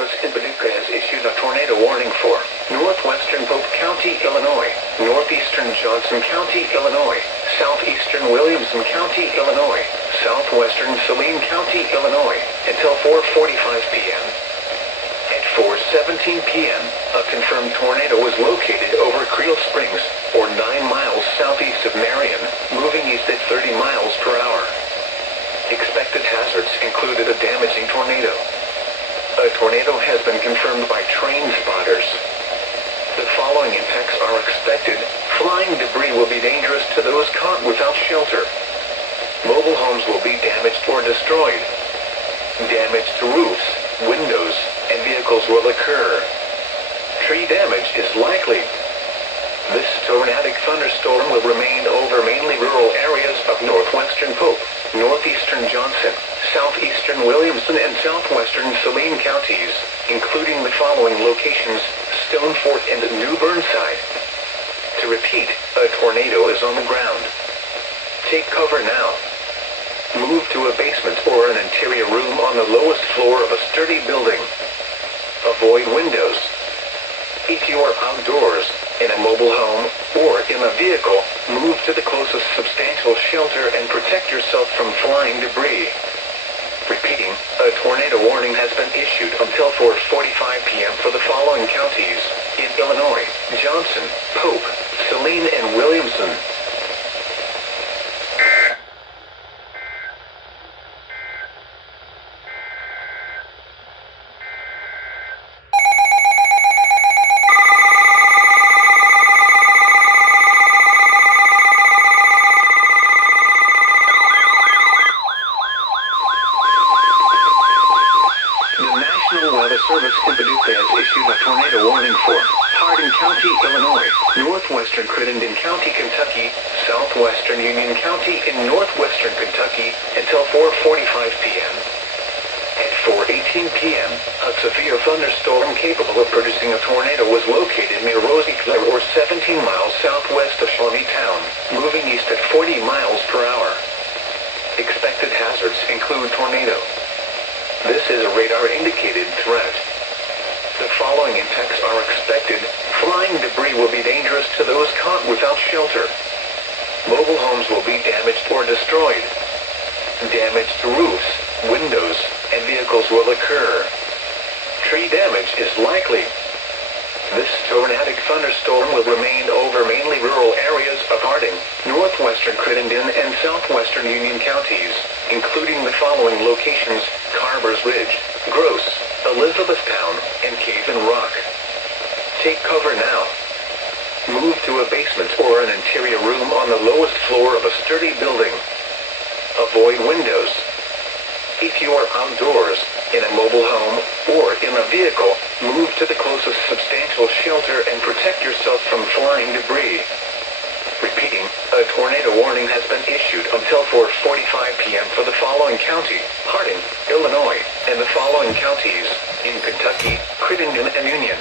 Service in Paducah has issued a tornado warning for northwestern Pope County, Illinois, northeastern Johnson County, Illinois, southeastern Williamson County, Illinois, southwestern Saline County, Illinois, until 4:45 p.m. At 4:17 p.m., a confirmed tornado was located over Creel Springs, or 9 miles southeast of Marion, moving east at 30 miles per hour. Expected hazards included a damaging tornado. A tornado has been confirmed by train spotters. The following impacts are expected. Flying debris will be dangerous to those caught without shelter. Mobile homes will be damaged or destroyed. Damage to roofs, windows, and vehicles will occur. Tree damage is likely. This tornadic thunderstorm will remain over mainly rural areas of northwestern Pope, northeastern Johnson, southeastern Williamson, and southwestern Saline counties, including the following locations: Stone Fort and New Burnside. To repeat, a tornado is on the ground. Take cover now. Move to a basement or an interior room on the lowest floor of a sturdy building. Avoid windows. If you are outdoors, in a mobile home, or in a vehicle, move to the closest substantial shelter and protect yourself from flying debris. Repeating, a tornado warning has been issued until 4:45 p.m. for the following counties in Illinois: Johnson, Pope, Saline, and Williamson. Service in Paducah has issued a tornado warning for Hardin County, Illinois, northwestern Crittenden County, Kentucky, southwestern Union County, and northwestern Kentucky until 4:45 p.m. At 4:18 p.m., a severe thunderstorm capable of producing a tornado was located near Rosicler, or 17 miles southwest of Shawneetown, moving east at 40 miles per hour. Expected hazards include tornado. This is a radar-indicated threat. The following impacts are expected. Flying debris will be dangerous to those caught without shelter. Mobile homes will be damaged or destroyed. Damage to roofs, windows, and vehicles will occur. Tree damage is likely. This tornadic thunderstorm will remain over mainly rural areas of Hardin, northwestern Crittenden, and southwestern Union counties, including the following locations: Carver's Ridge, Gross, Elizabethtown, and Cave and Rock. Take cover now. Move to a basement or an interior room on the lowest floor of a sturdy building. Avoid windows. If you are outdoors, in a mobile home, or in a vehicle, move to the closest substantial shelter and protect yourself from flying debris. Repeating, a tornado warning has been issued until 4:45 p.m. for the following county: Hardin, Illinois, and the following counties in Kentucky: Crittenden and Union.